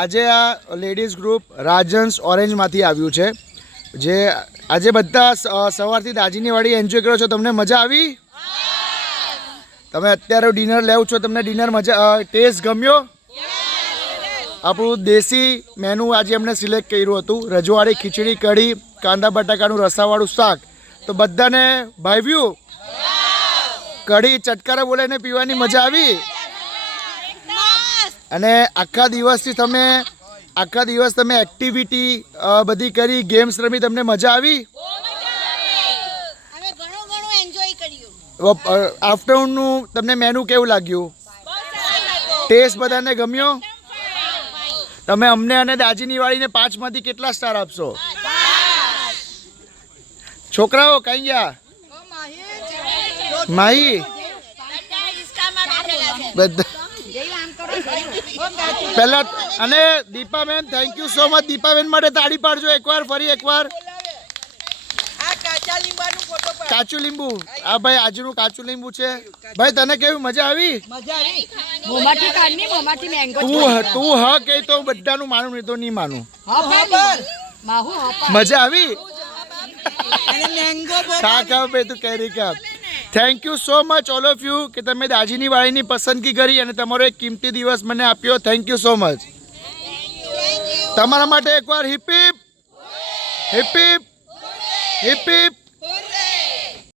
આજે આ ladies group Rajhans ઓરેન્જમાંથી આવ્યું છે, જે આજે બધા સવારથી દાજીની વાડી એન્જોય કરો છો. તમને મજા આવી? તમે અત્યારે ડિનર લેવું છો, તમને ડિનર મજા ટેસ્ટ ગમ્યો? આપણું દેશી મેનુ આજે અમને સિલેક્ટ કર્યું હતું, રજવાડી ખીચડી કઢી કાંદા બટાકાનું રસાવાળું શાક. તો બધાને ભાવ્યું? કઢી ચટકારા બોલાઈને પીવાની મજા આવી? અને આખા દિવસ તમે એક્ટિવિટી બધી કરી, ગેમ્સ રમી, તમને મજા આવી? આફ્ટરનૂનનું તમને મેનુ કેવું લાગ્યું? ટેસ્ટ બધાને ગમ્યો? તમે અમને અને દાજીની વાળીને 5 માંથી કેટલા સ્ટાર આપશો? છોકરાઓ કઈ ગયા? માહી બધા પહેલા. અને Deepaben, thank you so much. Deepaben માટે તાળી પાડજો એકવાર, ફરી એકવાર. કાચું લીંબુ, આ ભાઈ આજનું કાચું લીંબુ છે. ભાઈ તને કેવું, મજા આવી? તું હા કે તો બધાનું માનું, નહીં તો નહીં માનું. મજા આવી? ખા ભાઈ તું કેરી ખા. Thank you so much all of you કે તમે દાજીની વાળીની પસંદગી કરી અને તમારો એક કિંમતી દિવસ મને આપ્યો. Thank you so much. તમારા માટે એકવાર heap heap heap heap heap heap.